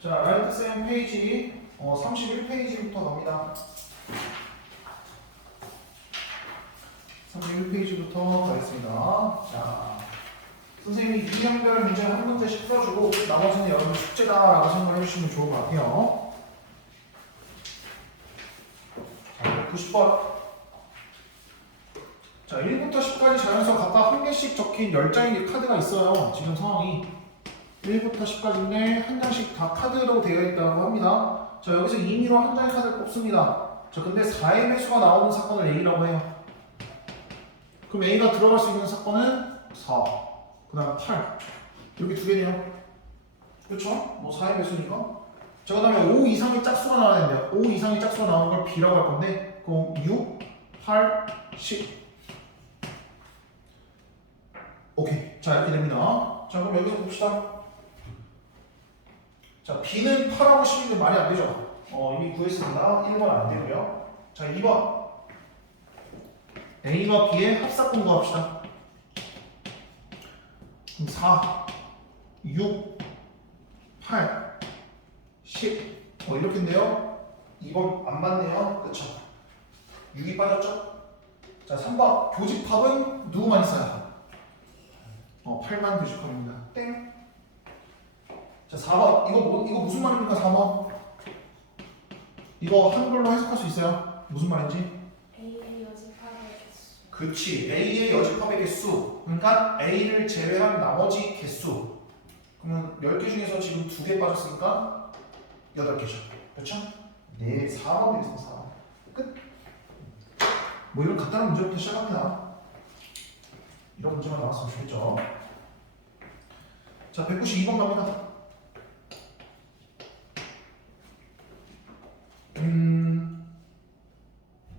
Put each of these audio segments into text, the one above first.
자, 라이트쌤 페이지 31페이지부터 갑니다. 31페이지부터 가겠습니다. 자, 선생님이 유형별 문제 한 문제씩 풀어주고 나머지는 여러분 숙제다라고 생각을 해주시면 좋을 것 같아요. 자, 90번. 자, 1부터 10까지 자연수 각각 한 개씩 적힌 10장의 카드가 있어요. 지금 상황이 1부터 10까지인데 한 장씩 다 카드로 되어 있다고 합니다. 자, 여기서 임의로 한 장의 카드를 뽑습니다. 자, 근데 4의 배수가 나오는 사건을 A라고 해요. 그럼 A가 들어갈 수 있는 사건은 4, 그 다음 8 이렇게 두 개네요. 그렇죠? 뭐 4의 배수니까. 자, 그 다음에 5 이상의 짝수가 나와야 된대요. 5 이상의 짝수가 나오는 걸 B라고 할 건데 그럼 6, 8, 10 오케이. 자, 이렇게 됩니다. 자, 그럼 여기서 봅시다. 자, B는 8하고 10인데 말이 안 되죠? 이미 구했습니다. 1번 안 되고요. 자, 2번. A와 B의 합사건 구합시다. 그럼 4, 6, 8, 10. 이렇게인데요. 2번 안 맞네요. 그쵸? 6이 빠졌죠? 자, 3번. 교집합은 누구만 있어요? 8만 교집합입니다. 땡. 자, 4번. 이거 무슨 말입니까? 4번. 이거 한글로 해석할 수 있어요? 무슨 말인지? A의 여집합의 개수. 그치. A의 여집합의 개수. 그러니까 A를 제외한 나머지 개수. 그러면 10개 중에서 지금 2개 빠졌으니까 8개죠. 그렇죠? 네, 4번 되겠습니다. 4번. 끝. 뭐 이런 간단한 문제부터 시작합니다. 이런 문제만 나왔으면 좋겠죠. 자, 192번 갑니다.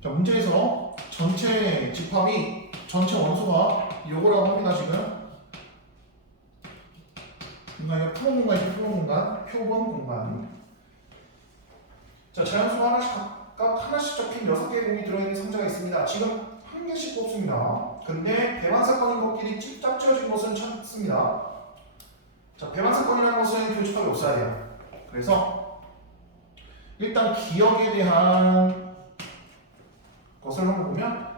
자, 문제에서 전체 집합이 전체 원소가 요거라고 합니다. 지금 공간이 표본 공간이죠. 표본 공간, 표본 공간. 자, 자연수가 하나씩 각각 하나씩 적힌 6개의 공이 들어있는 상자가 있습니다. 지금 한 개씩 뽑습니다. 근데 배만 사건인 것끼리 짝 지어진 것은 찾습니다. 자, 배만 사건이라는 것은 교집합이 없어야 돼요. 그래서 일단 기억에 대한 것을 한번 보면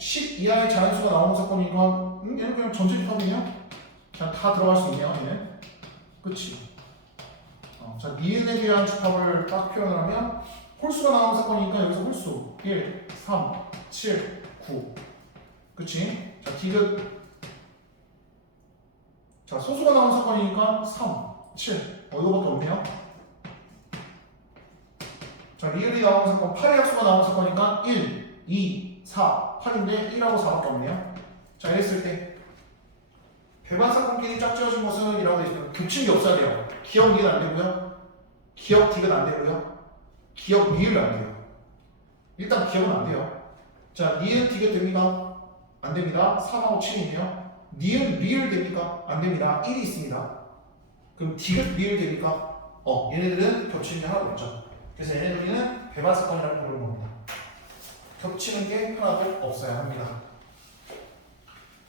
10 이하의 자연수가 나오는 사건이니까 얘는 그냥 전체 집합이네요. 그냥 다 들어갈 수 있네요. 얘는. 그치? 자, 니은에 대한 집합을 딱 표현을 하면 홀수가 나오는 사건이니까 여기서 홀수 1, 3, 7, 9 그치? 자, 디귿 자, 소수가 나오는 사건이니까 3, 7 이거밖에 없네요. 자, 리을이 나오는 사건, 8의 약수가 나오는 사건이니까 1, 2, 4, 8인데 1하고 4밖에 없네요. 자, 이랬을 때 배반 사건끼리 짝지어진 것은 이라고 되어 있습니다. 겹친 게 없어야 돼요. 기억 니은 안 되고요. 기억 디귿 안 되고요. 기억 리을 안 돼요. 일단 기억은 안 돼요. 자, 니은 디귿 됩니까? 안 됩니다. 3하고 7이네요. 니은 리을 됩니까? 안 됩니다. 1이 있습니다. 그럼 디귿 리을 됩니까? 얘네들은 겹치는 게 하나도 없죠. 그래서 얘네들은 배반 사건이라고 부르는 겁니다. 겹치는 게 하나도 없어야 합니다.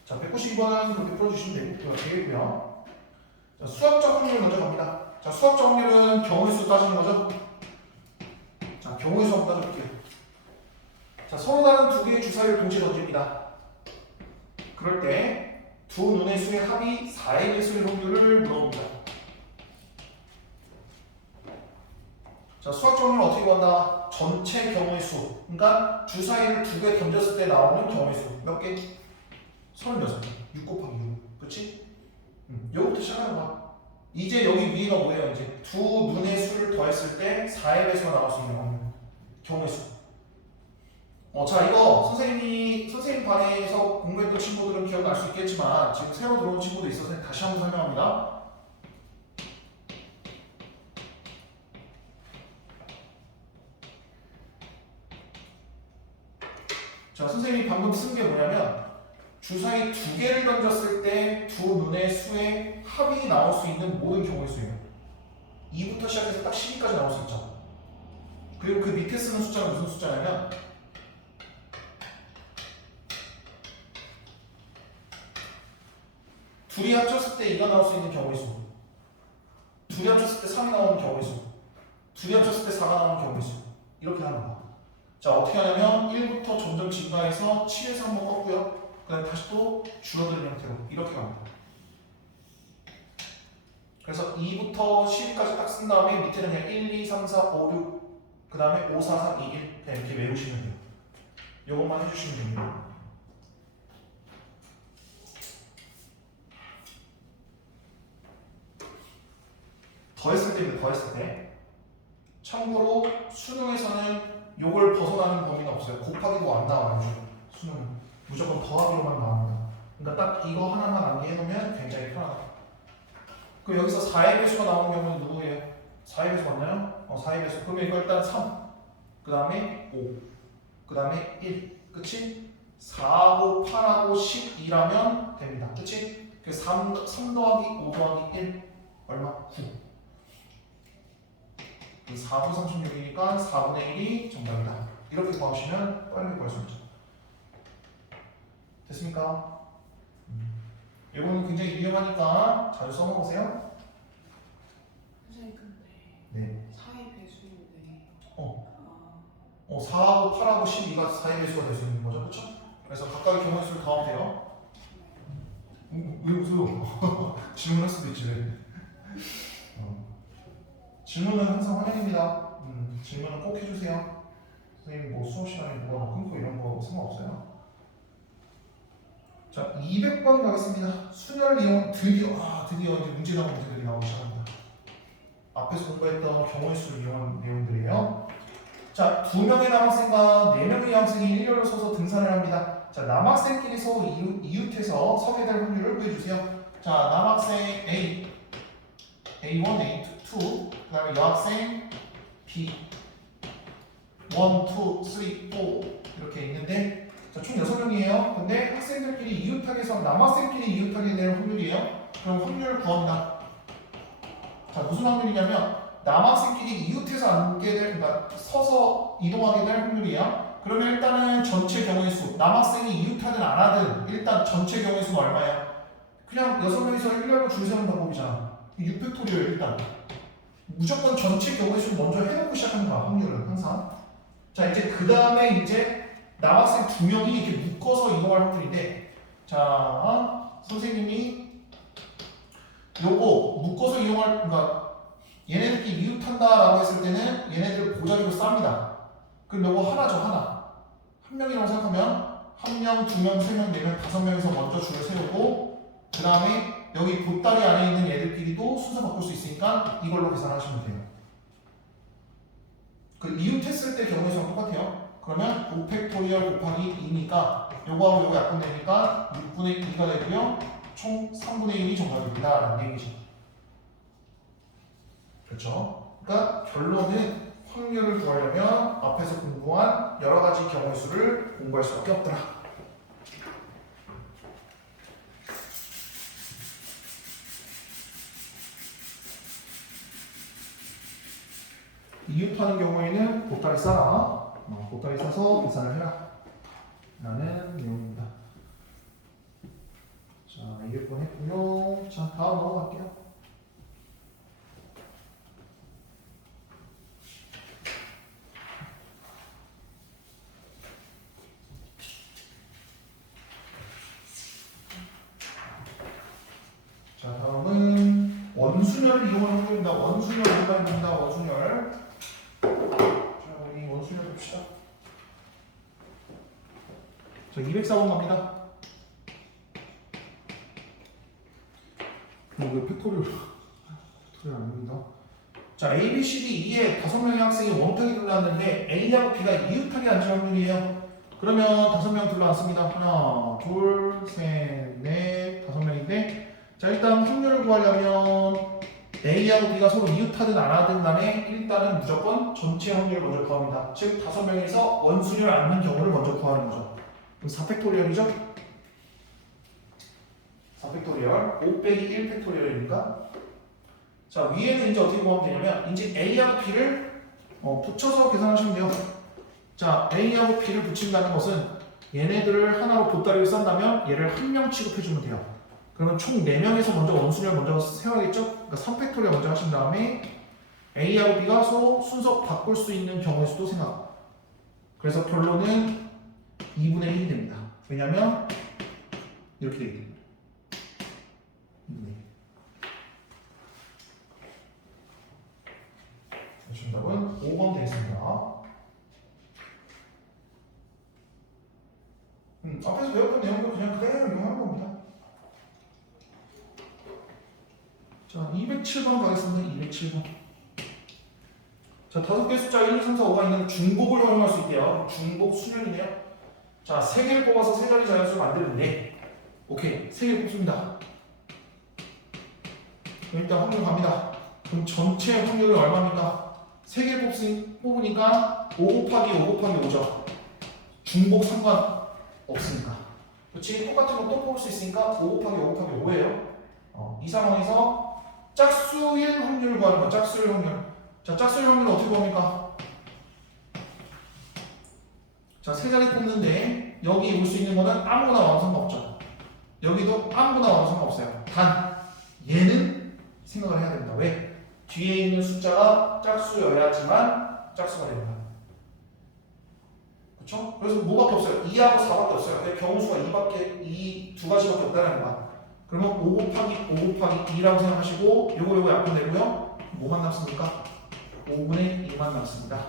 자, 192번은 그렇게 풀어주시면 되겠고요. 자, 수학적 확률 먼저 갑니다. 자, 수학적 확률은 경우의 수 따지는 거죠. 자, 경우의 수 한번 따져볼게요. 자, 서로 다른 두 개의 주사위를 동시에 던집니다. 그럴 때 두 눈의 수의 합이 4의 배수일 확률을 물어봅니다. 자, 수학적 확률은 어떻게 구한다? 전체 경우의 수. 그러니까 주사위를 두 개 던졌을 때 나오는 경우의 수. 몇 개? 36개. 6 곱하기 6. 그치? 여기부터 시작하는 거야. 이제 여기 위가 뭐예요? 이제 두 눈의 수를 더했을 때 4의 배수가 나올 수 있는 확률. 경우의 수. 자, 이거 선생님 반에서 공부했던 친구들은 기억날 수 있겠지만 지금 새로 들어온 친구도 있어서 다시 한번 설명합니다. 자, 선생님이 방금 쓴 게 뭐냐면 주사위 두 개를 던졌을 때 두 눈의 수의 합이 나올 수 있는 모든 경우의 수예요. 2부터 시작해서 딱 12까지 나올 수 있죠. 그리고 그 밑에 쓰는 숫자는 무슨 숫자냐면 둘이 합쳤을 때 2가 나올 수 있는 경우의 수. 둘이 합쳤을 때 3이 나오는 경우의 수, 둘이 합쳤을 때 4가 나오는 경우의 수, 이렇게 하는 거야. 자, 어떻게 하냐면 1부터 점점 증가해서 7에서 한번 꺾고요. 그 다음에 다시 또 줄어드는 형태로 이렇게 갑니다. 그래서 2부터 10까지 딱 쓴 다음에 밑에는 그냥 1, 2, 3, 4, 5, 6, 그 다음에 5, 4, 3, 2, 1 그냥 이렇게 외우시면 돼요. 이것만 해주시면 됩니다. 더했을 때입니다. 더했을 때. 참고로 수능에서는 요걸 벗어나는 범위는 없어요. 곱하기도 안 나와요. 수능은 무조건 더하기로만 나옵니다. 그러니까 딱 이거 하나만 암기해 놓으면 굉장히 편하다. 그 여기서 4의 배수가 나오는 경우는 누구예요? 4의 배수 맞나요? 4의 배수. 그러면 이거 일단 3, 그 다음에 5, 그 다음에 1. 그치? 4하고 8하고 12라면 됩니다. 그치? 그 3 더하기 5 더하기 1 얼마? 9. 4부 36이니까 4분의 1이 정답이다. 이렇게 구하시면 빨리 구할 수 있죠. 됐습니까? 이거는 굉장히 유용하니까 자주 써먹으세요. 선생님 근데 네. 4의 배수인데 4하고 8하고 12가 4의 배수가 될 수 있는 거죠. 그렇죠? 그래서 각각의 경우의 수를 더하면 돼요. 왜 웃어요? 질문할 수도 있지 왜? 질문은 항상 환영입니다. 질문은 꼭 해주세요. 선생님 뭐 수업 시간에 누가 뭐 끊고 이런 거 상관없어요. 자, 200번 가겠습니다. 순열 이용 드디어 이제 문제 나온 문제들이 나오기 시작합니다. 앞에서 공부했던 경우의 수를 이용한 내용들이에요. 자, 2명의 남학생과 4명의 여학생이 일렬로 서서 등산을 합니다. 자, 남학생끼리 서로 이웃해서 서게 될 확률을 구해주세요. 자, 남학생 A, A1, A2, 그 다음에 여학생 B, 1, 2, 3, 4 이렇게 있는데 자, 총 6명이에요. 근데 학생들끼리 이웃하게 해서 남학생끼리 이웃하게 될 확률이에요. 그럼 확률을 구합니다. 자, 무슨 확률이냐면 남학생끼리 이웃해서 앉게 될, 그러니까 서서 이동하게 될 확률이에요. 그러면 일단은 전체 경우의 수, 남학생이 이웃하든 안 하든 일단 전체 경우의 수는 얼마예요? 그냥 6명이서 일렬로 줄 세우는 방법이잖아. 6팩토리얼 일단. 무조건 전체 경우의 수를 먼저 해놓고 시작하는 거야, 확률은 항상. 자, 이제 그 다음에 이제 남학생 2명이 이렇게 묶어서 이동할 확률인데, 자, 선생님이 요거 묶어서 이용할, 그러니까 얘네들끼리 이웃한다라고 했을 때는 얘네들을 보자기로 쌉니다. 그럼 요거 하나죠, 하나. 한 명이라고 생각하면 한 명, 2명, 3명, 4명, 5명에서 먼저 줄을 세우고 그 다음에 여기 보따리 안에 있는 얘들끼리도 순서 바꿀 수 있으니까 이걸로 계산하시면 돼요. 그 이웃했을 때 경우의 수랑 똑같아요. 그러면 5팩토리얼 곱하기 2니까 요거하고 요거 약분되니까 6분의 2가 되고요. 총 3분의 1이 정답입니다. 라는 얘기죠. 그렇죠? 그러니까 결론은 확률을 구하려면 앞에서 공부한 여러 가지 경우의 수를 공부할 수밖에 없더라. 이웃하는 경우에는 보따리 싸라. 보따리 싸서 계산을 해라. 라는 내용입니다. 자, 200번 했고요. 자, 다음 넘어갈게요. 자, 다음은 원순열을 이용하는 확률입니다. 원순열 공부합니다. 원순열. 자, 우리 원순열 봅시다. 자, 204번 갑니다. 왜 팩토리얼 아닙니다. 자, A, B, C, D, E에 5명의 학생이 원탁이 둘러앉는데 A하고 B가 이웃하게 앉을 확률이에요. 그러면 5명 둘러앉습니다. 하나, 둘, 셋, 넷, 5명인데 자, 일단 확률을 구하려면 A하고 B가 서로 이웃하든 안 하든 간에 일단은 무조건 전체 확률을 먼저 구합니다. 즉 5명에서 원순위를 앉는 경우를 먼저 구하는 거죠. 그럼 4팩토리얼이죠? 4팩토리얼 5 빼기 1팩토리얼이니까 자, 위에는 이제 어떻게 구하면 되냐면 이제 A하고 B를 붙여서 계산하시면 돼요. 자, A하고 B를 붙인다는 것은 얘네들을 하나로 보따리를 싼다면 얘를 한 명 취급해주면 돼요. 그러면 총 4명에서 먼저 원수를 먼저 세워야겠죠? 그러니까 3팩토리얼 먼저 하신 다음에 A하고 B가 서로 순서 바꿀 수 있는 경우의 수도 생각. 그래서 결론은 2분의 1이 됩니다. 왜냐면 이렇게 되기 때문에. 2분의 1. 정답은 5번 되겠습니다. 앞에서 배웠던 내용도 그냥 그대로 이용하는 겁니다. 자, 207번 가겠습니다. 207번. 자, 5개 숫자 1, 2, 3, 4, 5가 있는 중복을 활용할 수 있대요. 중복 수열이네요. 자, 3개를 뽑아서 3자리 자연수를 만드는데, 오케이, 3개 뽑습니다. 일단 확률 갑니다. 그럼 전체 확률이 얼마입니까? 3개 뽑으니까 5 곱하기 5 곱하기 5죠. 중복 상관없으니까. 그렇지? 똑같은 거 또 뽑을 수 있으니까 5 곱하기 5 곱하기 5예요. 이 상황에서 짝수일 확률을 구하는 거야. 짝수일 확률. 자, 짝수일 확률은 어떻게 구합니까? 자, 3자리 뽑는데 여기 올 수 있는 거는 아무거나 와도 상관없죠. 여기도 아무거나 와도 상관없어요. 단 얘는 생각을 해야 됩니다. 왜? 뒤에 있는 숫자가 짝수여야지만 짝수가 됩니다. 그렇죠? 그래서 뭐밖에 없어요? 2하고 4밖에 없어요. 근데 경우수가 2 두 가지밖에 없다는 거야. 그러면 5 곱하기 2라고 생각하시고 요거 약분되고요. 뭐만 남습니까? 5분의 2만 남습니다.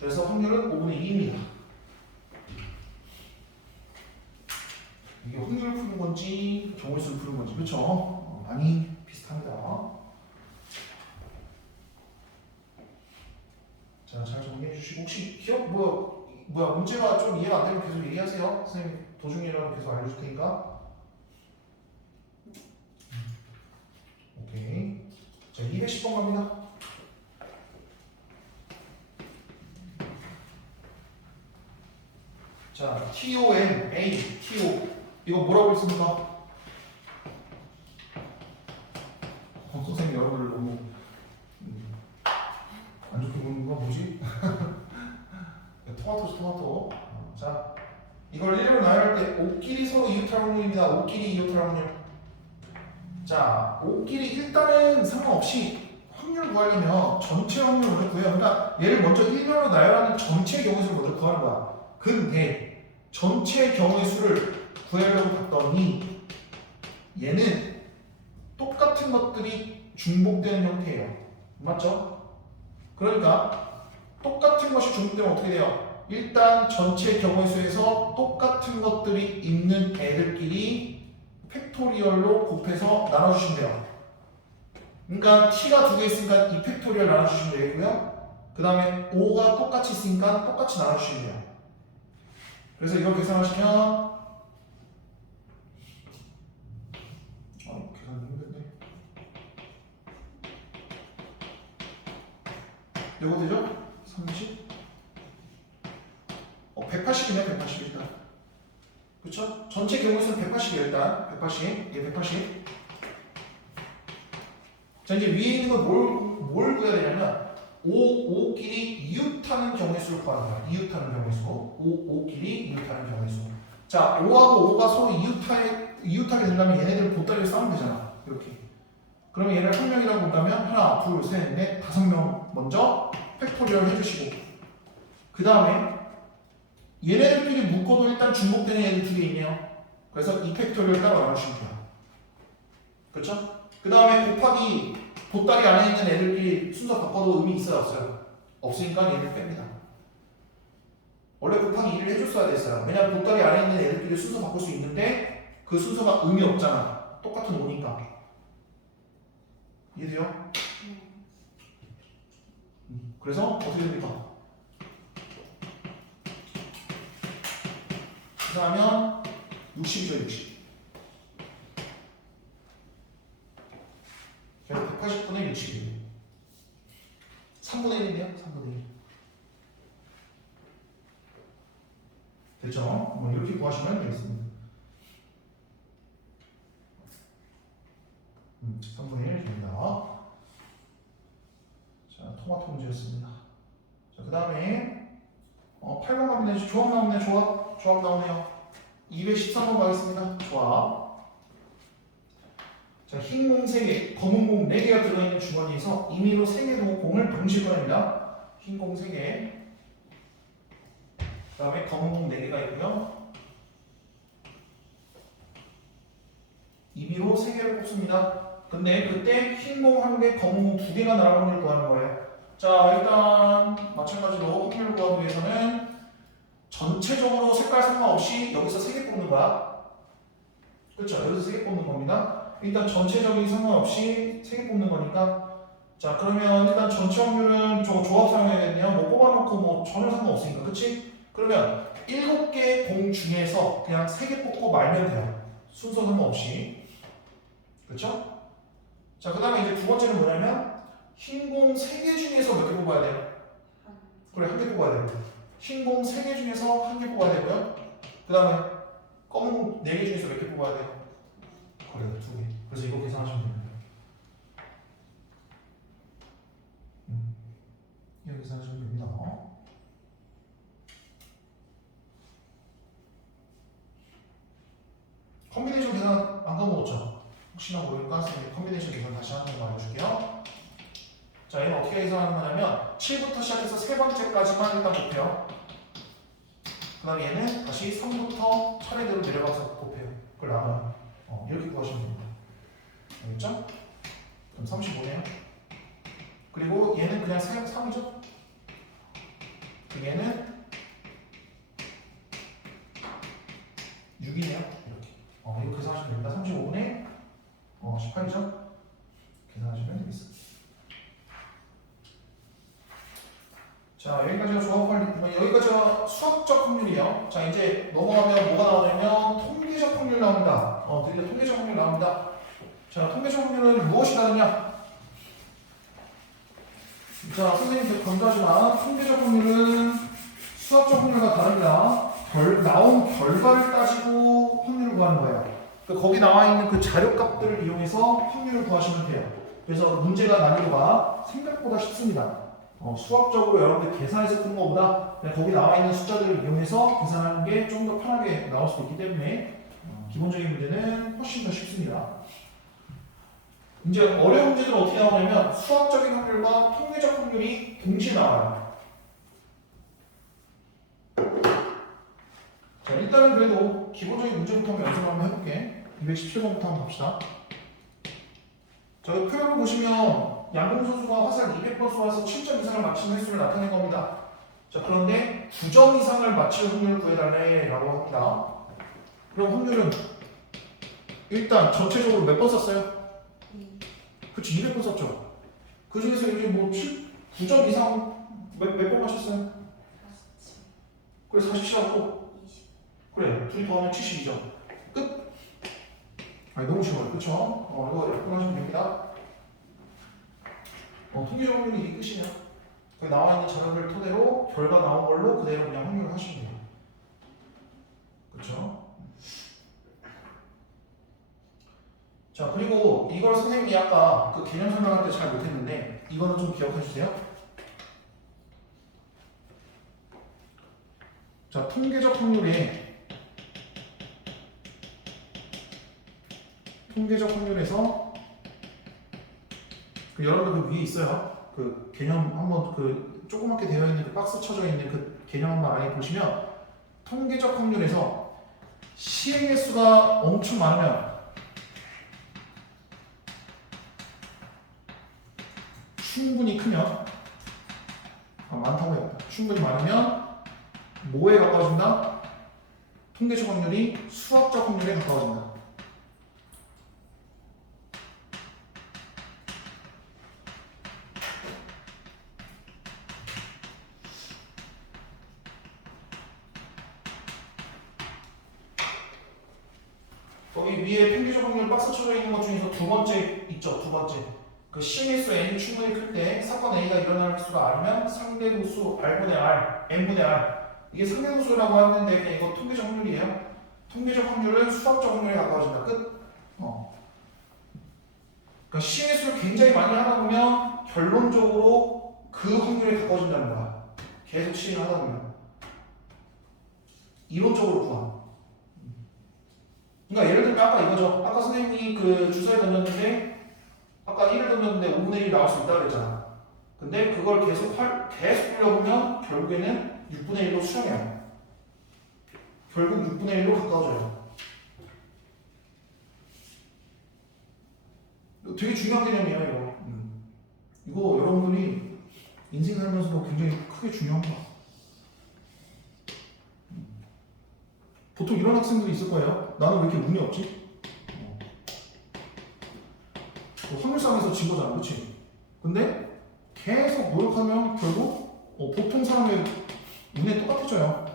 그래서 확률은 5분의 2입니다. 이게 확률을 푸는 건지 경우수를 푸는 건지 그렇죠? 많이 비슷합니다. 자, 잘 정리해 주시고 혹시 기억 문제가 좀 이해가 안 되면 계속 얘기하세요. 선생님 도중이라도 계속 알려줄 테니까. 오케이. 자, 210번 갑니다. 자, TOM, A, TO 이거 뭐라고 했습니까? 선생님 여러분들 너무 안 좋게 보는 건 뭐지? 토마토. 자, 이걸 1로 나열할 때 5끼리 서로 이웃할 확률입니다. 5끼리 이웃할 확률. 자, 5끼리 일단은 상관없이 확률 구하려면 전체 확률을 먼저 구해요. 그러니까 얘를 먼저 1번으로 나열하는 전체 경우의 수를 먼저 구하는 거야. 근데 전체 경우의 수를 구하려고 봤더니 얘는 똑같은 것들이 중복되는 형태예요. 맞죠? 그러니까 똑같은 것이 중복되면 어떻게 돼요? 일단 전체 경우의 수에서 똑같은 것들이 있는 애들끼리 팩토리얼로 곱해서 나눠주시면 돼요. 그러니까 t가 2개 있으니까 이 팩토리얼 나눠주시면 되고요. 그 다음에 5가 똑같이 있으니까 똑같이 나눠주시면 돼요. 그래서 이걸 계산하시면 계산이 힘든데 이거 되죠? 30 180이네 180 일단 그쵸? 전체 경우의 수는 180이에요 일단 180 얘 180 자 이제 위에 있는 걸 뭘 구해야 되냐면 5끼리 이웃하는 경우의 수를 구하는 거야 이웃하는 경우의 수 5끼리 이웃하는 경우의 수자 5하고 5가 서로 이웃하게 된다면 얘네들 보따리를 싸우면 되잖아 이렇게 그러면 얘를 한 명이라고 본다면 하나 둘 셋 넷 5명 먼저 팩토리얼 해주시고 그 다음에 얘네들끼리 묶어도 일단 중복되는 얘들 2개 있네요. 그래서 이 팩토리얼 따로 나누시면 돼요. 그렇죠? 그 다음에 곱하기 보따리 안에 있는 애들끼리 순서 바꿔도 의미 있어요 없어요? 없으니까 얘를 뺍니다. 원래 곱하기 2를 해줬어야 됐어요. 왜냐면 보따리 안에 있는 애들끼리 순서 바꿀 수 있는데 그 순서가 의미 없잖아. 똑같은 5니까. 이해돼요? 그래서 어떻게 됩니까? 계산하면 60이죠 60 그래서 180분의 60이에요 3분의 1인데요 3분의 1 됐죠? 뭐 이렇게 구하시면 되겠습니다 3분의 1 됩니다 자 토마토 문제였습니다 자 그 다음에 8번 가면 조합 나오네요 조합 나오네요 213번 가겠습니다 조합 자, 흰 공 3개, 검은 공 4개가 들어있는 주머니에서 임의로 3개의 공을 동시에 꺼냅니다. 흰 공 3개, 그 다음에 검은 공 4개가 있고요. 임의로 3개를 뽑습니다. 근데 그때 흰 공 1개, 검은 공 2개가 나올 확률을 구하는 거예요. 자, 일단 마찬가지로 확률을 구하기 위해서는 전체적으로 색깔 상관없이 여기서 3개 뽑는 거야. 그렇죠? 여기서 3개 뽑는 겁니다. 일단 전체적인 상관없이 3개 뽑는 거니까, 자, 그러면 일단 전체 확률은 저거 조합 사용해야겠네요. 뭐 뽑아놓고 뭐 전혀 상관없으니까, 그치? 그러면 7개의 공 중에서 그냥 3개 뽑고 말면 돼요. 순서 상관없이. 그렇죠? 자, 그 다음에 이제 두 번째는 뭐냐면 흰 공 3개 중에서 몇 개 뽑아야 돼요? 그래, 1개 뽑아야 돼요. 흰 공 3개 중에서 1개 뽑아야 되고요. 그 다음에 검은 공 4개 중에서 몇 개 뽑아야 돼요? 그래, 2개. 그래서 이거 계산하시면 됩니다. 이거 계산하시면 됩니다. 컴비네이션 계산 안 까먹었죠? 혹시나 모르니까 선생님이 컴비네이션 계산 다시 하는 거 알려줄게요. 자, 얘는 어떻게 계산하는 거냐면 7부터 시작해서 세 번째까지만 일단 곱해요. 그 다음에 얘는 다시 3부터 차례대로 내려가서 곱해요. 그걸 나눠요. 이렇게 구하시면 됩니다. 알겠죠? 그럼 35네요. 그리고 얘는 그냥 3이죠? 얘는 6이네요. 이렇게. 이거 계산하시면 됩니다. 35분의 18이죠? 계산하시면 되겠습니다. 자, 여기까지가 조합할, 여기까지가 수학적 확률이에요. 자, 이제 넘어가면 뭐가 나오냐면 통계적 확률 나옵니다. 드디어 통계적 확률 나옵니다. 자, 통계적 확률은 무엇이 다르냐? 자, 선생님 건조하지만 통계적 확률은 수학적 확률과 다릅니다. 나온 결과를 따지고 확률을 구하는 거예요. 그러니까 거기 나와 있는 그 자료값들을 이용해서 확률을 구하시면 돼요. 그래서 문제가 난이도가 생각보다 쉽습니다. 수학적으로 여러분들 계산해서 푸는 것보다 그냥 거기 나와 있는 숫자들을 이용해서 계산하는 게 좀 더 편하게 나올 수도 있기 때문에 기본적인 문제는 훨씬 더 쉽습니다. 이제 어려운 문제들은 어떻게 나오냐면 수학적인 확률과 통계적 확률이 동시에 나와요. 자, 일단은 그래도 기본적인 문제부터 한번 연습을 한번 해볼게. 217번부터 한번 갑시다. 자, 이 표를 보시면 양궁 선수가 화살 200번 쏘아서 7점 이상을 맞히는 횟수를 나타낸 겁니다. 자, 그런데 9점 이상을 맞힐 확률을 구해달래라고 합니다. 그럼 확률은 일단 전체적으로 몇 번 썼어요? 그치, 200번 썼죠. 그 중에서 이제 뭐 9점 이상 몇 번 맞췄어요? 그래, 47하고 그래, 둘이 더하면 72점. 끝? 아니, 너무 쉬워요. 그쵸? 이거 약분하시면 됩니다. 통계적 확률이 이게 끝이냐? 거기 나와 있는 자료를 토대로 결과 나온 걸로 그대로 그냥 확률을 하시면 돼요. 그쵸? 자, 그리고 이걸 선생님이 아까 그 개념 설명할 때 잘 못했는데 이거는 좀 기억해 주세요. 자, 통계적 확률에서 여러분들 그 위에 있어요. 그 개념 한번 그 조그맣게 되어 있는 그 박스 쳐져 있는 그 개념 한번 아예 보시면 통계적 확률에서 시행의 수가 엄청 많으면 충분히 크면 많다고 해요. 충분히 많으면 뭐에 가까워진다? 통계적 확률이 수학적 확률에 가까워진다. 거기 위에 통계적 확률 박스 쳐져 있는 것 중에서 두 번째 있죠. 두 번째. 그 시행의 수 n이 충분히 클 때 사건 A가 일어날 수가 R이면 상대 도수 R분의 R, N분의 R. 이게 상대 도수라고 하는데 그냥 이거 통계적 확률이에요. 통계적 확률은 수학적 확률에 가까워진다. 끝. 그러니까 시행의 수를 굉장히 많이 하다 보면 결론적으로 그 확률에 가까워진다는 거야. 계속 시행을 하다 보면. 이론적으로 구한. 그러니까 예를 들면 아까 이거죠. 아까 선생님이 그 주사에 던졌는데 아까 1을 던졌는데 5분의 1이 나올 수 있다 그랬잖아. 근데 그걸 계속 굴려보면 결국에는 6분의 1로 수렴해요. 결국 6분의 1로 가까워져요. 되게 중요한 개념이에요, 이거. 이거 여러분들이 인생 살면서도 굉장히 크게 중요한 거야. 보통 이런 학생들이 있을 거예요. 나는 왜 이렇게 운이 없지? 확률상에서 진 거잖아, 그렇지? 근데 계속 노력하면 결국 보통 사람의 운에 똑같아져요.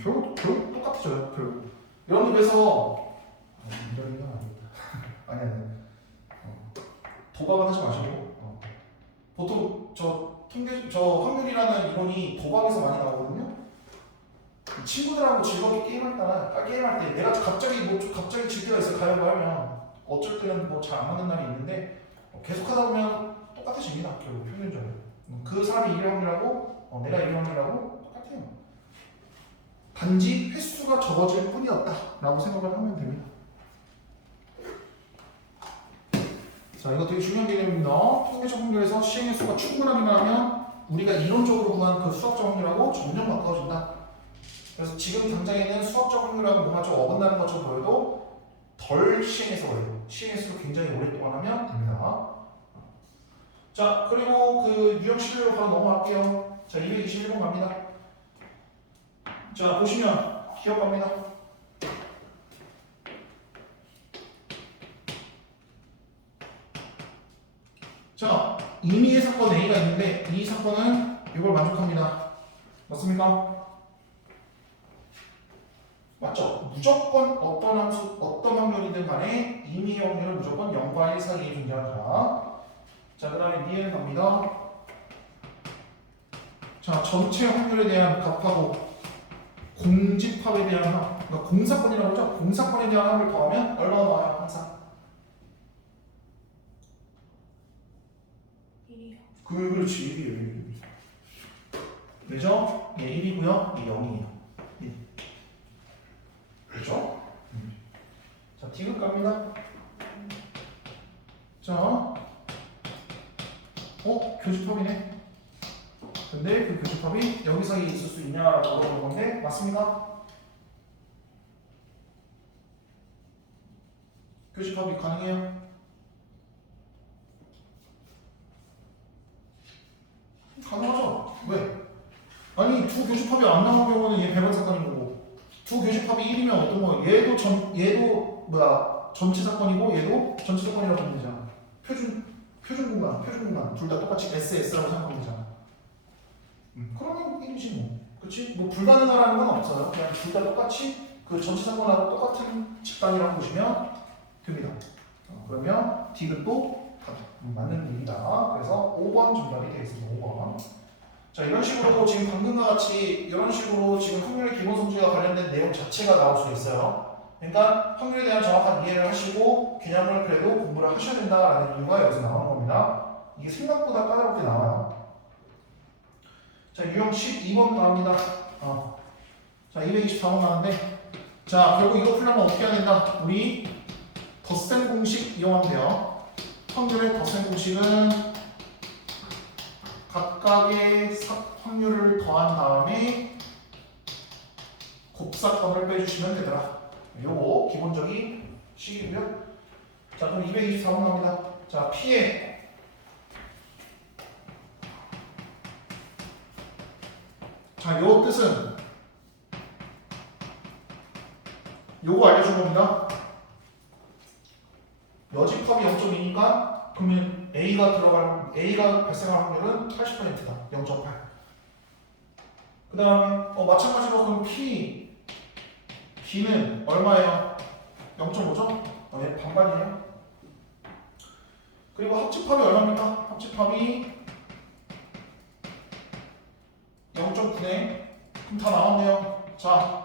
결국 똑같아져요. 결국. 여러분들께서 이런 얘기는 아니겠다. 아니. 도박은 하지 마시고 보통 저 확률이라는 이론이 도박에서 많이 나오거든요. 친구들하고 즐겁게 게임할 때 내가 갑자기 질 때가 있어요. 가위바위보 하면 어쩔 때는 뭐 잘 안 맞는 날이 있는데 계속 하다 보면 똑같아집니다. 결국 평균적으로 그 사람이 이길 확률하고 내가 이길 확률하고 똑같아요. 단지 횟수가 적어질 뿐이었다라고 생각을 하면 됩니다. 자, 이거 되게 중요한 개념입니다. 통계적 확률에서 시행 횟수가 충분하기만 하면 우리가 이론적으로 구한 그 수학적 확률하고 점점 가까워진다. 그래서 지금 당장에는 수학적 확률하고 뭔가 좀 어긋나는 것처럼 보여도 덜 시행해서 그래요. 시행 횟수를 굉장히 오랫동안 하면 됩니다. 자, 그리고 그 유형 11로 바로 넘어갈게요. 자, 221번 갑니다. 자, 보시면 기억 갑니다. 자, 임의의 사건 A가 있는데 이 사건은 이걸 만족합니다. 맞습니까? 맞죠? 무조건 어떤 함수, 어떤 확률이든 간에 임의의 확률은 무조건 0과 1 사이에 존재한다. 자, 그 다음에 니은 갑니다. 자, 전체 확률에 대한 값하고 공집합에 대한 합, 그러니까 공사건이라고 하죠? 공사건에 대한 합을 더하면 얼마나 나와요? 항상. 1이요. 그렇지, 1이에요. 그죠? 예, 1이고요. 이 0이에요. 1. 그렇죠? 자, 디귿 갑니다. 자, 교집합이네. 근데 그 교집합이 여기 사이에 있을 수 있냐라고 물어보는 건데 맞습니까? 교집합이 가능해요? 가능하죠. 왜? 아니 두 교집합이 안 나온 경우는 얘 배분 사건인 거고 두 교집합이 1이면 어떤 거? 얘도 뭐야 전체 사건이고 얘도 전체 사건이라고 보면 되잖아. 표준 공간 둘 다 똑같이 SS라고 생각하면 되잖아. 그러면 1이지 뭐. 그렇지? 뭐 불가능하라는 건 없어요. 그냥 둘 다 똑같이 그 전체 사건하고 똑같은 집단이라고 보시면 됩니다. 그러면 디귿도 맞는 얘기다. 그래서 5번 정답이 되겠습니다. 5번. 자, 이런 식으로 지금 방금과 같이 이런 식으로 지금 확률의 기본 성질과 관련된 내용 자체가 나올 수 있어요. 그러니까 확률에 대한 정확한 이해를 하시고 개념을 그래도 공부를 하셔야 된다라는 이유가 여기서 나오는 겁니다. 이게 생각보다 까다롭게 나와요. 자, 유형 12번 나옵니다. 자, 224번 나왔는데 자, 결국 이거 풀려면 어떻게 해야 된다? 우리 덧셈 공식 이용하면 돼요. 확률의 덧셈 공식은 각각의 확률을 더한 다음에 곱사건을 빼주시면 되더라. 요거 기본적인 식이고요. 자, 그럼 224번 나옵니다. 자, P의 자, 요 뜻은 요거 알려준 겁니다. 여집합이 0.2니까 그러면 A가 발생할 확률은 80%다. 0.8. 그 다음에 마찬가지로 그럼 B는 얼마예요? 0.5죠? 네, 반반이에요. 그리고 합집합이 얼마입니까? 합집합이 0.9네. 그럼 다 나왔네요. 자,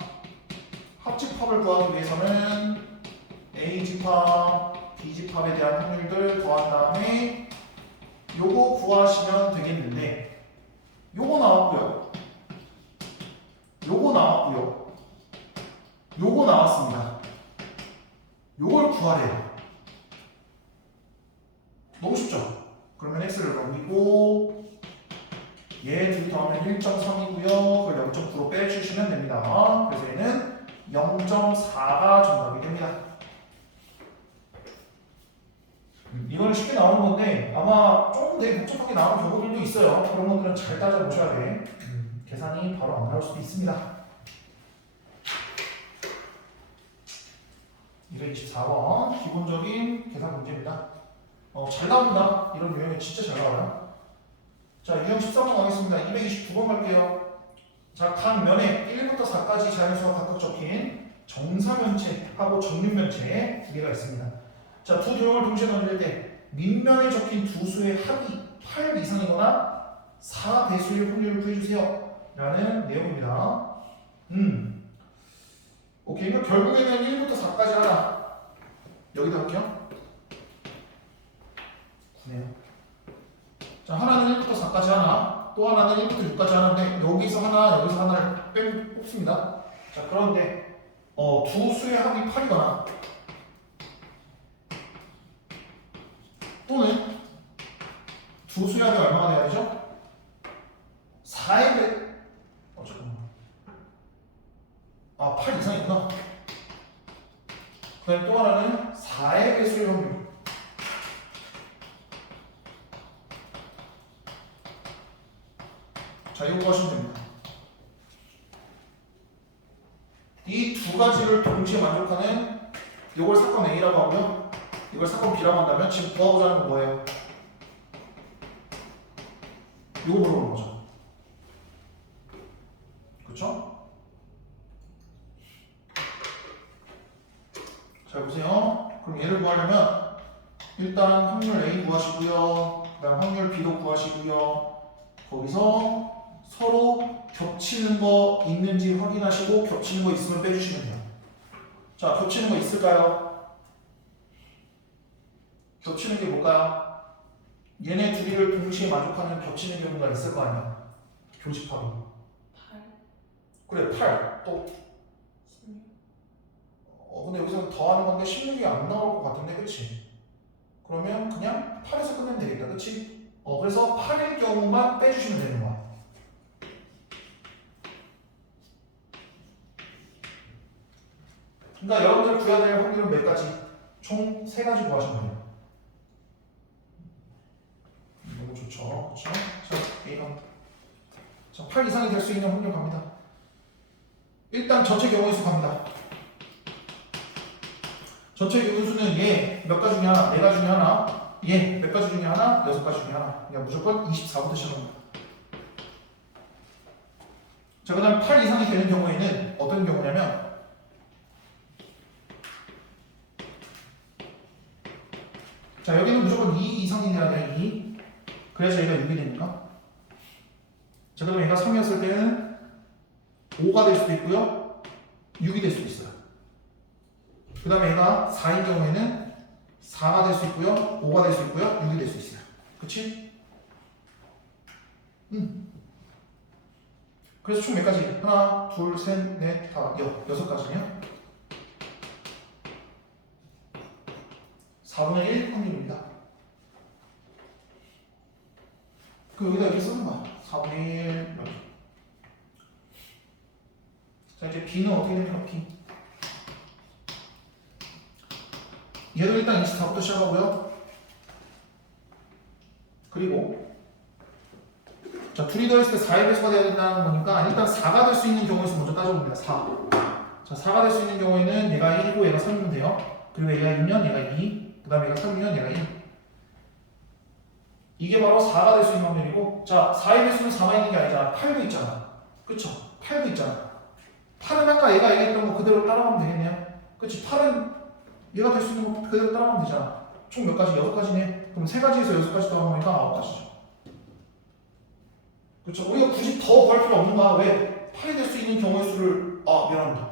합집합을 구하기 위해서는 A집합, B집합에 대한 확률들 더한 다음에 요거 구하시면 되겠는데 요거 나왔고요. 요거 나왔고요. 요거 나왔습니다. 요걸 구하래요. 너무 쉽죠? 그러면 x를 넘기고 얘 둘이 더하면 1.3이고요. 그걸 0.9로 빼주시면 됩니다. 그래서 얘는 0.4가 정답이 됩니다. 이거는 쉽게 나오는 건데 아마 좀 더 복잡하게 나오는 경우들도 있어요. 그런 것들은 잘 따져보셔야 돼. 계산이 바로 안 나올 수도 있습니다. 224번 기본적인 계산 문제입니다. 잘 나옵니다. 이런 유형이 진짜 잘 나와요. 자, 유형 13번 가겠습니다. 229번 갈게요. 자, 각 면에 1부터 4까지 자연수가 각각 적힌 정사면체하고 정육면체 두 개가 있습니다. 자, 두 도형을 동시에 던질 때 밑면에 적힌 두 수의 합이 8 이상이거나 4배수일 확률을 구해주세요. 라는 내용입니다. 오케이. 그럼 결국에는 1부터 4까지 하나. 여기다 할게요. 9네요. 자, 하나는 1부터 4까지 하나, 또 하나는 1부터 6까지 하나인데 여기서 하나, 여기서 하나를 뽑습니다. 자, 그런데 두 수의 합이 8이거나 또는 두 수의 합이 얼마가 돼야 되죠? 4의 배 잠깐만. 8 이상이구나. 그 다음에 또 하나는 4의 배수의 확률. 자, 이거 구하시면 됩니다. 이 두 가지를 동시에 만족하는 이걸 사건 A라고 하고요. 이걸 사건 B라고 한다면 지금 구하고자 하는 건 뭐예요? 이거 물어보는 거죠. 그렇죠? 자, 보세요. 그럼 얘를 구하려면 일단 확률 A 구하시고요. 그 다음 확률 B도 구하시고요. 거기서 서로 겹치는 거 있는지 확인하시고 겹치는 거 있으면 빼주시면 돼요. 자, 겹치는 거 있을까요? 겹치는 게 뭘까요? 얘네 두 개를 동시에 만족하는 겹치는 경우가 있을 거 아니야. 교집합이. 8, 그래, 8. 또 16. 근데 여기서 더하는 건데 16이 안 나올 것 같은데, 그치? 그러면 그냥 8에서 끝내면 되겠다, 그치? 그래서 8일 경우만 빼주시면 되는 거야. 그러니까 여러분들 구해야 될 확률은 몇 가지? 총 3가지 구하시면 돼요. 너무 좋죠. 그렇죠? 자, A가. 자, 8 이상이 될 수 있는 확률 갑니다. 일단 전체 경우의 수 갑니다. 전체 경우의 수는 얘 몇 가지 중에 하나, 4가지 중에 하나, 얘 몇 가지 중에 하나, 6가지 중에 하나. 그냥 무조건 24부터 시작합니다. 자, 그 다음 8 이상이 되는 경우에는 어떤 경우냐면 자, 여기는 무조건 2 이상이 돼야 돼요. 2. 그래서 얘가 6이 되니까. 자, 그럼 얘가 3이었을 때는 5가 될 수도 있고요. 6이 될 수도 있어요. 그 다음에 얘가 4인 경우에는 4가 될 수 있고요. 5가 될 수 있고요. 6이 될 수 있어요. 그치? 그래서 총 몇 가지? 하나, 둘, 셋, 넷, 다, 6가지네요. 4분의 1 확률입니다. 그 여기다 이렇게 쓰는 거야. 4분의 1 이렇게. 자, 이제 B는 어떻게 됩니까? B. 얘도 일단 24부터 시작하고요. 그리고 자, 둘이 더했을 때 4의 배수가 되어야 된다는 거니까 일단 4가 될 수 있는 경우에서 먼저 따져봅니다. 4. 자, 4가 될 수 있는 경우에는 얘가 1이고 얘가 3이면 돼요. 그리고 얘가 2면 얘가 2. 그 다음에 얘가 3이면 얘가 1. 이게 바로 4가 될 수 있는 확률이고, 자, 4의 배수는 4만 있는 게 아니잖아. 8도 있잖아. 그쵸? 8도 있잖아. 8은 아까 얘가 얘기했던 거 그대로 따라가면 되겠네요. 그치? 8은 얘가 될 수 있는 거 그대로 따라가면 되잖아. 총 몇 가지? 6가지네. 그럼 3가지에서 6가지 더하면 9가지죠. 그쵸? 우리가 굳이 더 구할 필요 없는 거야. 왜? 8이 될 수 있는 경우의 수를, 미안합니다.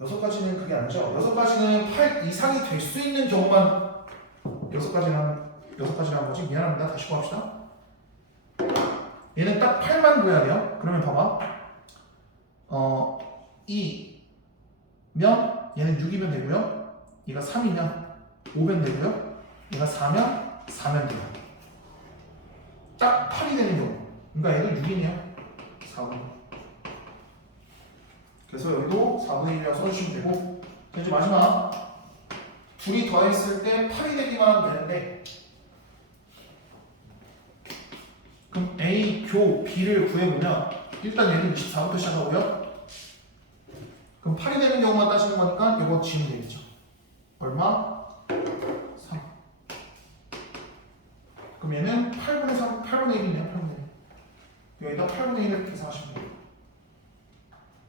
6가지는 그게 아니죠. 6가지는 8 이상이 될 수 있는 경우만 6가지를 한 거지. 미안합니다. 다시 구합시다. 얘는 딱 8만 구해야 돼요. 그러면 봐봐. 2면 얘는 6이면 되고요. 얘가 3이면 5면 되고요. 얘가 4면 4면 돼요. 딱 8이 되는 경우. 그러니까 얘도 6이네요. 4분. 그래서 여기도 4분의 1이라고 써주시면 되고, 이제 마지막 둘이 더했을 때 8이 되기만 하면 되는데, 그럼 A, 교, B를 구해보면 일단 얘는 24부터 시작하고요. 그럼 8이 되는 경우만 따지는 거니까 이거 지우면 되겠죠. 얼마? 3. 그럼 얘는 8분의 3, 8분의 1이네요. 8분의 1. 여기다 8분의 1을 계산하시면 돼요.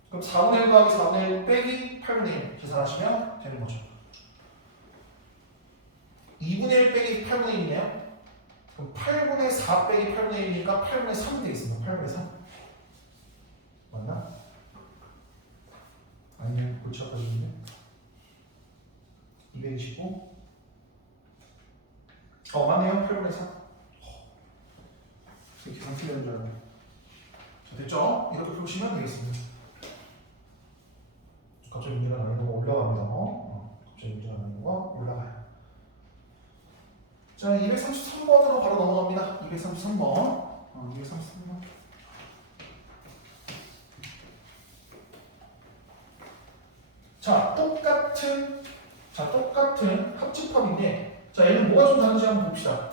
그럼 4분의 1 더하기 4분의 1 빼기 8분의 1 계산하시면 되는 거죠. 2분의 1 빼기 8분의 1이네요. 그럼 8분의 4 빼기 8분의 1이니까 8분의 3이 되겠습니다. 8분의 3. 맞나? 아니면 골치 아파지는데 225. 맞네요. 8분의 3. 계산 틀렸는 줄 알았네. 자, 됐죠? 이렇게 보시면 되겠습니다. 갑자기 문제가 나는 거가 올라갑니다. 갑자기 문제가 나는 거가 올라가요. 자, 233번으로 바로 넘어갑니다. 233번. 233번. 자, 똑같은 합집합인데, 자, 얘는 뭐가 좀 다른지 한번 봅시다.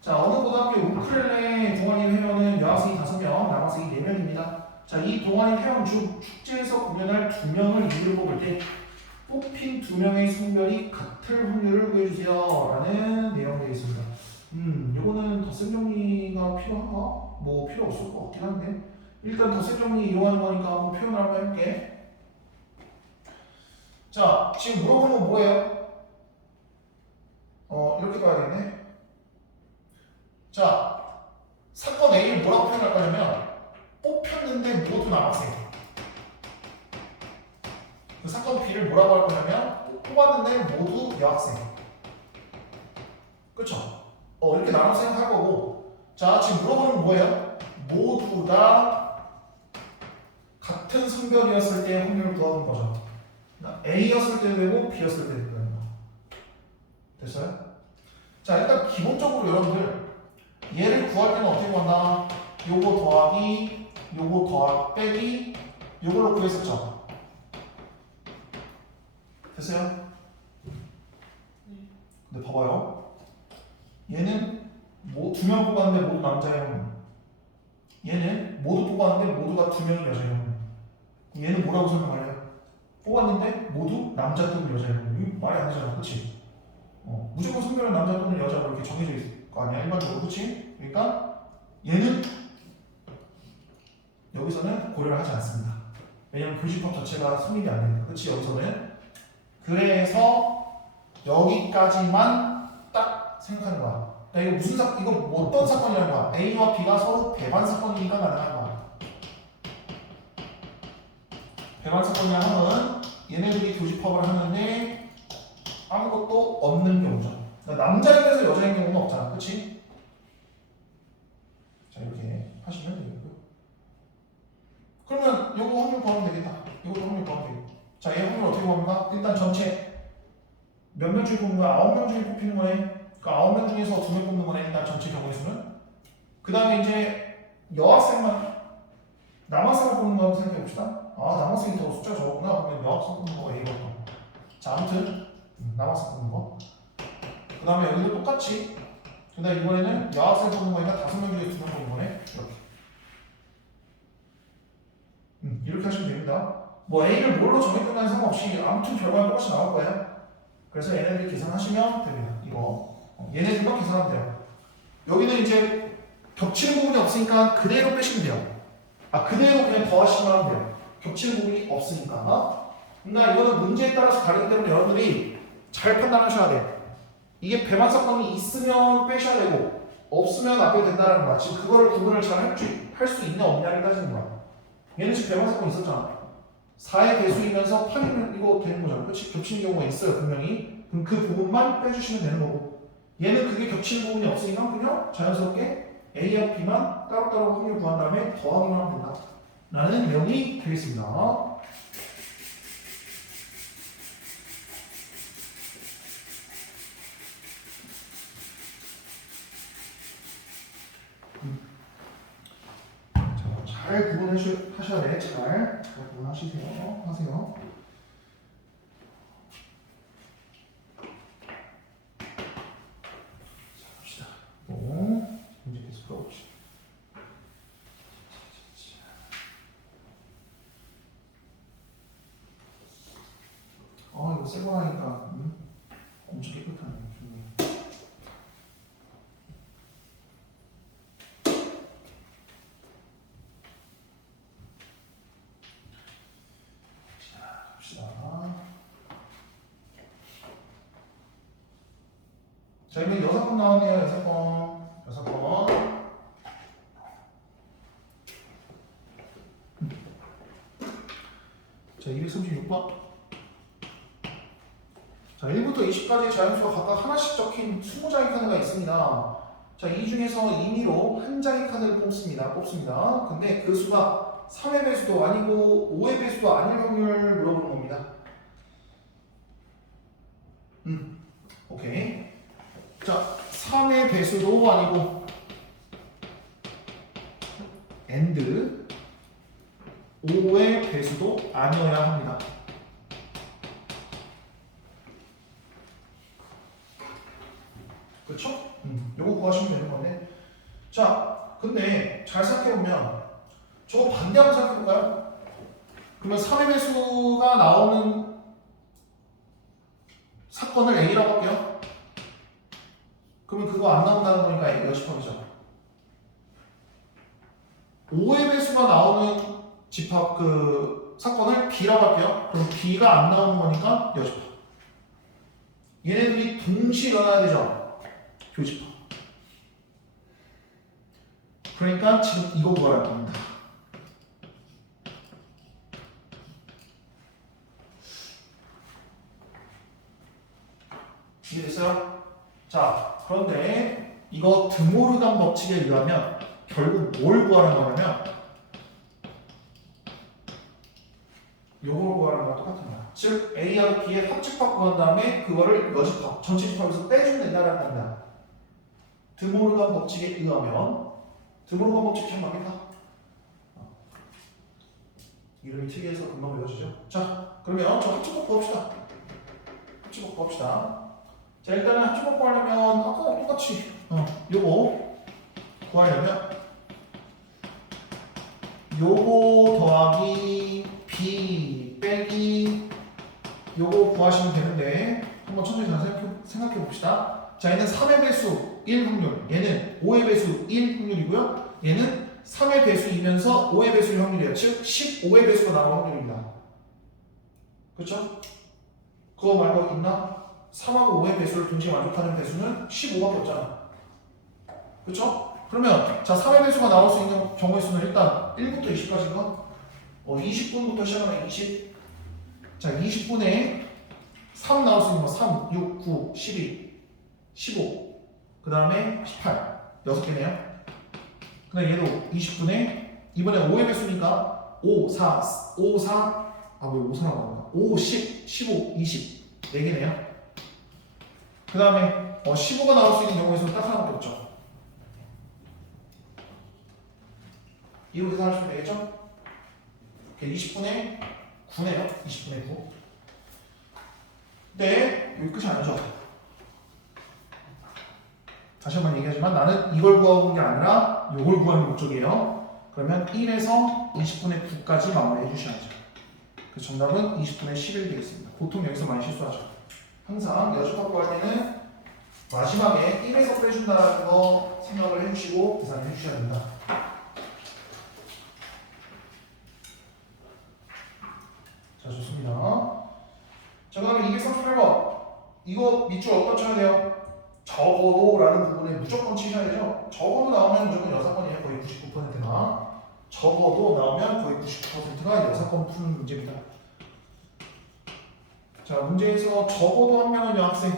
자, 어느 고등학교 우쿨렐레 동아리 회원은 여학생이 5명, 남학생이 4명입니다. 자, 이 동아리 회원 중 축제에서 공연할 2명을 이유를 뽑을 때 뽑힌 2명의 성별이 같을 확률을 구해주세요. 라는 내용이 되어 있습니다. 이거는 덧셈 정리가 필요한가? 뭐 필요 없을 것 같긴 한데, 일단 덧셈 정리 이용하는 거니까 한번 표현을 한번 해볼게. 자, 지금 물어보는 건 뭐예요? 이렇게 봐야겠네. 자, 사건 A를 뭐라고 표현할 거냐면, 뽑혔는데 모두 남학생. 그 사건 B를 뭐라고 할 거냐면, 뽑았는데 모두 여학생. 그쵸? 이렇게 나눠 생각할 거고. 자, 지금 물어보는 건 뭐예요? 모두 다 같은 성별이었을 때의 확률을 구하는 거죠. A였을 때도 되고 B였을 때도 되는 거. 됐어요? 자, 일단 기본적으로 여러분들 얘를 구할 때는 어떻게 구한다? 요거 더하기 요거 더하기 빼기 요걸로 구했었죠? 됐어요? 근데 봐봐요. 얘는 두 명 뽑았는데 모두 남자예요. 얘는 모두 뽑았는데 모두가 2명이 여자예요. 얘는 뭐라고 설명할래요? 뽑았는데 모두 남자 또는 여자예요. 이거 말이 안 되잖아. 그치? 무조건 성별은 남자 또는 여자로 이렇게 정해져 있을 거 아니야. 일반적으로. 그치? 그러니까 얘는 여기서는 고려를 하지 않습니다. 왜냐면 교집합 자체가 성립이 안 되니까. 그치? 여기서는. 그래서 여기까지만 딱 생각하는 거야. 그러니까 이거 뭐 어떤 사건이라는 거야? A와 B가 서로 배반 사건이니까 가능한 거야. 배반 사건이라 함은 얘네들이 교집합을 하는데 아무것도 없는 경우죠. 그러니까 남자인에서 여자인 경우는 없잖아. 그치? 자, 이렇게 하시면 되겠고요. 그러면 요거 확률 구하면 되겠다. 요것도 확률 구하면 되겠다. 자, 얘 확률 어떻게 구합니까? 일단 전체 몇 명 중에 뽑는 거야? 9명 중에 뽑히는 거네. 그 9명 중에서 2명 뽑는 거네. 일단 전체 경우의 수는. 그 다음에 이제 여학생만 남학생을 뽑는 거 한번 생각해 봅시다. 남학생이 더 숫자 적었구나. 그러면 여학생 뽑는 거가 A가 더. 자, 아무튼 남학생 뽑는 거. 그 다음에 여기도 똑같이. 그 다음에 이번에는 여학생 뽑는 거니까 5명 중에 2명 뽑는 거네. 이렇게 하시면 됩니다. 뭐 A를 뭘로 정했든 간에 상관없이 아무튼 결과는 똑같이 나올 거예요. 그래서 얘네들 계산하시면 됩니다. 이거 얘네들만 계산하면 돼요. 여기는 이제 겹치는 부분이 없으니까 그대로 빼시면 돼요. 그대로 그냥 더하시면 하면 돼요. 겹치는 부분이 없으니까. 그러니까 이거는 문제에 따라서 다르기 때문에 여러분들이 잘 판단하셔야 돼요. 이게 배만 사건이 있으면 빼셔야 되고 없으면 안 빼도 된다는 거야. 지금 그거를 구분을 잘 할 수 있냐 없냐를 따지는 거야. 얘는 지금 배만 사건 있었잖아. 4의 배수이면서 8이면 이거 되는 거잖아. 그렇지? 겹치는 경우가 있어요, 분명히. 그럼 그 부분만 빼주시면 되는 거고. 얘는 그게 겹치는 부분이 없으니까 그냥 자연스럽게 A와 B만 따로따로 확률 구한 다음에 더하기만 하면 된다. 라는 내용이 되겠습니다. 자, 잘 구분하셔야 돼. 잘 구분하세요. 자, 봅시다. 문제 계속 풀어봅시다. 이거 새거 하니까 엄청 깨끗하네. 좋네. 자, 갑시다. 자, 이제 6번 나왔네요. 6번. 자, 236번. 자, 1부터 20까지의 자연수가 각각 하나씩 적힌 20장의 카드가 있습니다. 자, 이 중에서 임의로 한 장의 카드를 뽑습니다. 근데 그 수가 3의 배수도 아니고 5의 배수도 아닐 확률을 물어보는 겁니다. 오케이. 자, 3의 배수도 아니고 and 5의 배수도 아니어야 합니다. 그렇죠? 요거 구하시면 되는 건데. 자, 근데 잘 생각해보면 저거 반대 한번 생각해볼까요? 그러면 3의 배수가 나오는 사건을 A라고 할게요. 그러면 그거 안 나온다는 거니까 A가 10합이죠. 5의 배수가 나오는 집합 그 사건을 B라고 할게요. 그럼 B가 안 나오는 거니까 여집합. 얘네들이 동시에 일어나야 되죠. 교집합. 그러니까 지금 이거 구하라는 겁니다. 이해됐어요? 자, 그런데 이거 드모르간 법칙에 의하면 결국 뭘 구하라는 거냐면 요거를 구하라는 거랑 똑같은 거야. 즉 A하고 B의 합집합 구한 다음에 그거를 여집합, 전체 집합에서 빼주면 된다는 겁니다. 드모르간 법칙에 의하면 드모르간 법칙 참 맞겠다. 이름이 특이해서 금방 외워지죠. 자, 그러면 저 합집합 구합시다. 자, 일단은 합집합 구하려면 아까 똑같이 요거 구하려면 요거 더하기 B 빼기 요거 구하시면 되는데 한번 천천히 잘 생각해 봅시다. 자, 얘는 3의 배수 1 확률, 얘는 5의 배수 1 확률이고요. 얘는 3의 배수이면서 5의 배수일 확률이에요. 즉 15의 배수가 나올 확률입니다. 그렇죠? 그거 말고 있나? 3하고 5의 배수를 동시에 만족하는 배수는 15밖에 없잖아. 그렇죠? 그러면 자, 3의 배수가 나올 수 있는 경우의 수는 일단 1부터 20까지가 20분부터 시작하면 20. 자, 20분에 3 나올 수 있는 거 3, 6, 9, 12, 15. 그 다음에 18. 6개네요. 그 다음에 얘도 20분에 이번에 5의 배수니까 5, 4, 왜 5, 4 나오나? 5, 10, 15, 20. 4개네요. 그 다음에 15가 나올 수 있는 경우의 수는 딱 하나밖에 없죠. 이거 계산하시면 되겠죠? 20분의 9네요. 20분의 9. 네, 여기 끝이 아니죠. 다시 한번 얘기하지만 나는 이걸 구하고 온 게 아니라 이걸 구하는 목적이에요. 그러면 1에서 20분의 9까지 마무리해 주셔야죠. 그래서 정답은 20분의 11 되겠습니다. 보통 여기서 많이 실수하죠. 항상 여집합 구할 때는 마지막에 1에서 빼준다는 거 생각을 해주시고 계산해 주셔야 됩니다. 자, 좋습니다. 자, 그 다음에 238번. 이거 밑줄 어떤 쳐야 돼요? 적어도 라는 부분에 무조건 치셔야 되죠? 적어도 나오면 무조건 6번이에요. 거의 99%가. 적어도 나오면 거의 99%가 6번 푸는 문제입니다. 자, 문제에서 적어도 한 명은 여학생.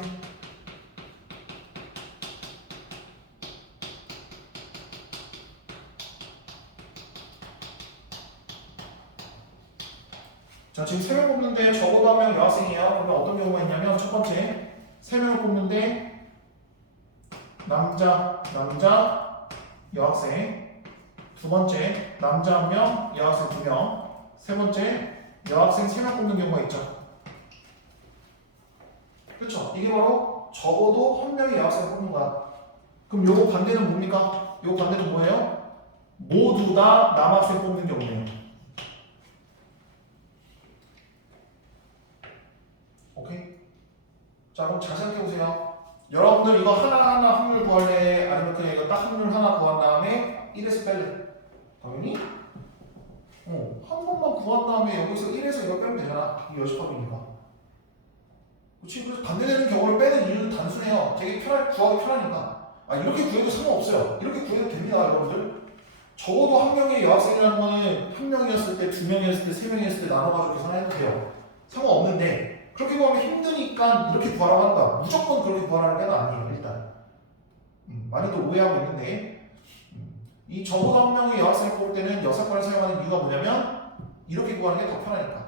자, 지금 3명 뽑는데 적어도 한 명은 여학생이에요. 그러면 어떤 경우가 있냐면 첫 번째 3명을 뽑는데 남자 여학생, 두 번째 남자 1명, 여학생 2명, 세 번째 여학생 3명 뽑는 경우가 있죠. 그렇죠? 이게 바로 적어도 한 명의 여학생을 뽑는 거야. 그럼 요거 반대는 뭡니까? 요거 반대는 뭐예요? 모두 다 남학생 뽑는 경우예요. 오케이? 자, 그럼 잘 생각해 보세요. 여러분들 이거 하나하나 확률 구할래? 아니면 그냥 이거 딱 확률 하나 구한 다음에 1에서 뺄래? 당연히 한 번만 구한 다음에 여기서 1에서 이거 빼면 되잖아. 이 여집합이니까. 그렇지? 그래서 반대되는 경우를 빼는 이유는 단순해요. 되게 구하기 편하니까. 아, 이렇게 구해도 상관없어요. 이렇게 구해도 됩니다, 여러분들. 적어도 한 명의 여학생이라는 거는 한 명이었을 때, 두 명이었을 때, 세 명이었을 때 나눠가지고 계산해도 돼요. 상관없는데 그렇게 구하면 힘드니까 이렇게 구하라고 하는 거야. 무조건 그렇게 구하라는 건 아니에요, 일단. 많이들 오해하고 있는데 이 적어도 한 명의 여학생을 뽑을 때는 여사건을 사용하는 이유가 뭐냐면 이렇게 구하는 게 더 편하니까.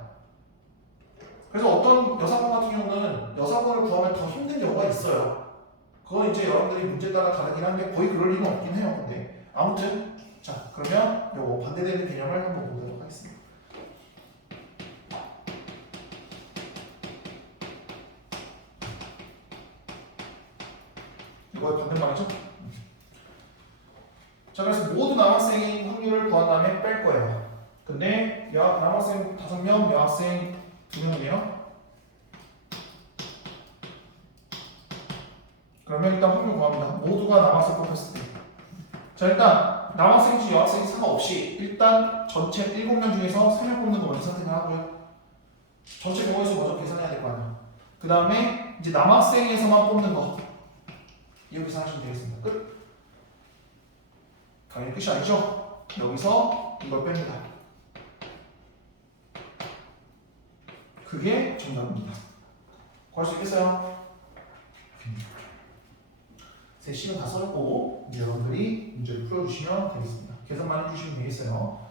그래서 어떤 여사건 같은 경우는 여사건을 구하면 더 힘든 경우가 있어요. 그건 이제 여러분들이 문제에 따라 다르긴 한데 거의 그럴 리는 없긴 해요. 근데 아무튼 자, 그러면 요거 반대되는 개념을 한번 보도록 하겠습니다. 이거의 반대말이죠? 자, 그래서 모두 남학생인 확률을 구한 다음에 뺄 거예요. 근데 남학생 5명, 여학생 2명이에요. 그러면 일단 확률 구합니다. 모두가 남학생 뽑혔을 때. 자, 일단 남학생인지 여학생인지 상관없이 일단 전체 7명 중에서 3명 뽑는 거 먼저 선택을 하고요. 전체 경우에서 먼저 계산해야 될 거 아니에요. 그 다음에 이제 남학생에서만 뽑는 거 이렇게 생각하시면 되겠습니다. 끝. 당연히 끝이 아니죠. 여기서 이걸 뺍니다. 그게 정답입니다. 구할 수 있겠어요? 제 시간 다 써놓고 이제 여러분들이 문제를 풀어주시면 되겠습니다. 계산만 해주시면 되겠어요.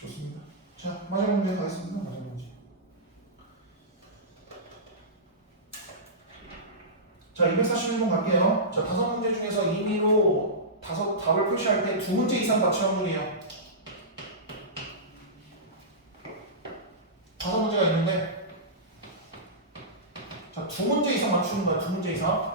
좋습니다. 자, 마지막 문제 가겠습니다. 마지막 문제. 자, 241번 갈게요. 자, 5문제 중에서 임의로 답을 표시할 때 2문제 이상 맞출 확률이에요. 5문제가 있는데 자, 2문제 이상 맞추는 거야. 2문제 이상.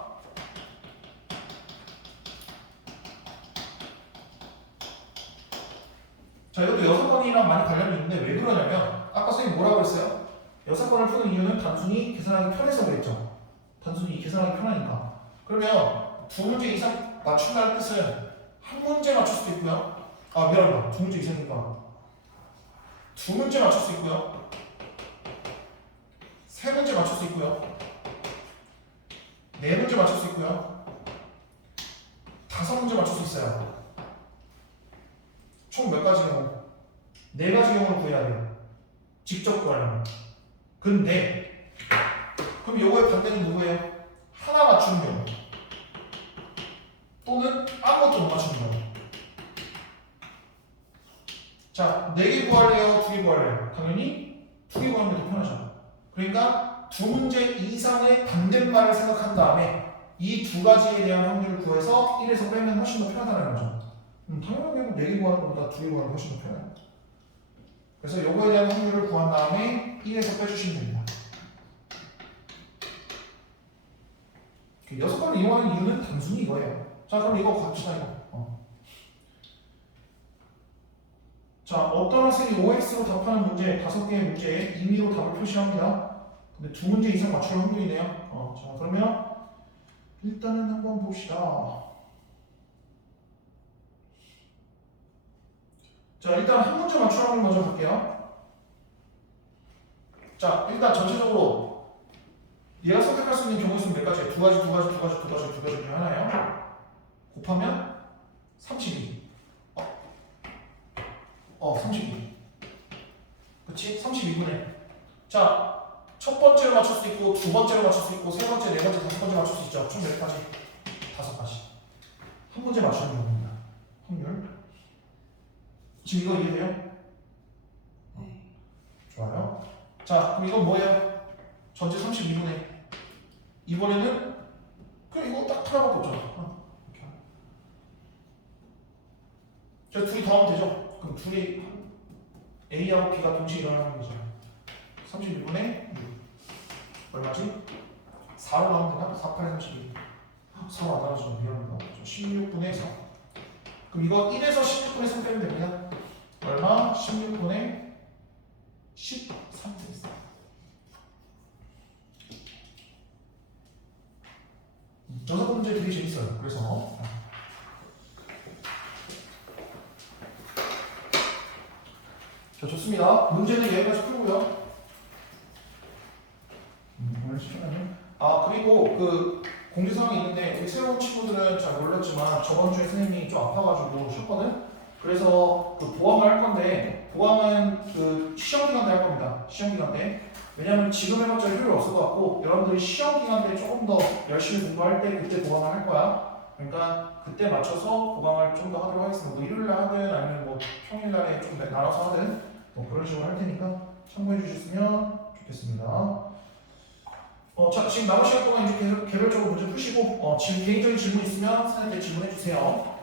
자, 이것도 여사건이랑 많이 관련이 있는데 왜 그러냐면 아까 선생님 뭐라고 했어요? 여사건을 푸는 이유는 단순히 계산하기 편해서 그랬죠. 단순히 계산하기 편하니까. 그러면 2문제 이상 맞춘다는 뜻은 한 문제 맞출 수도 있고요. 아, 미안합니다. 2문제 이상이니까 2문제 맞출 수 있고요. 3문제 맞출 수 있고요. 4문제 맞출 수 있고요. 5문제 맞출 수 있어요. 총 몇 가지 경우? 4가지 경우를 구해야 돼요. 직접 구하려면. 근데 그럼 요거의 반대는 누구예요? 하나 맞추는 경우 또는 아무것도 못 맞추는 경우. 자, 4개 구할래요? 2개 구할래요? 당연히 2개 구하는 게 더 편하죠. 그러니까 2문제 이상의 반대말을 생각한 다음에 이 2가지에 대한 확률을 구해서 1에서 빼면 훨씬 더 편하다는 거죠. 당연하게 4개 구하는 것보다 2개 구하는 게 훨씬 더 편해요. 그래서 요거에 대한 확률을 구한 다음에 1에서 빼주시면 됩니다. 6번을 이용하는 이유는 단순히 이거예요. 자, 그럼 이거 갑시다, 이거. 자, 어떤 학생이 OX로 답하는 문제, 5개의 문제에 임의로 답을 표시합니다. 근데 2문제 이상 맞출 확률이네요. 자, 그러면 일단은 한번 봅시다. 자, 일단 한 문제 맞출 확률 먼저 볼게요. 자, 일단 전체적으로 얘가 선택할 수 있는 경우의 수는 몇 가지예요? 2가지 중에 하나예요. 곱하면 32. 32. 그치? 32분의. 자, 첫 번째로 맞출 수 있고, 두 번째로 맞출 수 있고, 세 번째, 네 번째, 5번째 맞출 수 있죠. 총 몇 가지? 5가지. 한 문제 맞추는 경우입니다. 확률. 지금 이거 이해돼요? 네. 좋아요. 자, 그럼 이건 뭐예요? 전체 32분의 이번에는 그냥 이거 딱 하나밖에 없잖아. 이렇게. 자, 둘이 더하면 되죠? 그럼 둘이 A하고 B가 동시에 일어나는 거죠. 32분의 6 얼마지? 4로 나오면 되나? 4, 8, 32 4로 안 나와서 미안합니다. 16분의 4 그럼 이거 1에서 16분의 3 빼면 됩니다. 얼마? 16분의 13 되겠어. 저서 문제 되게 재밌어요. 그래서 자, 좋습니다. 문제는 여기까지 풀고요. 그리고 그 공지사항이 있는데 우리 새로운 친구들은 잘 몰랐지만 저번 주에 선생님이 좀 아파가지고 쉬었거든. 그래서 그 보강을 할 건데 보강은 그 시험 기간 때 할 겁니다. 시험 기간 때. 왜냐면 지금 해봤자 효율이 없을 것 같고 여러분들이 시험 기간 때 조금 더 열심히 공부할 때 그때 보강을 할 거야. 그러니까 그때 맞춰서 보강을 좀 더 하도록 하겠습니다. 뭐 일요일 날 하든 아니면 뭐 평일 날에 좀 나눠서 하든 뭐 그런 식으로 할 테니까 참고해 주셨으면 좋겠습니다. 자, 지금 남은 시간 동안 이제 개별적으로 문제 푸시고 지금 개인적인 질문 있으면 선생님께 질문해 주세요.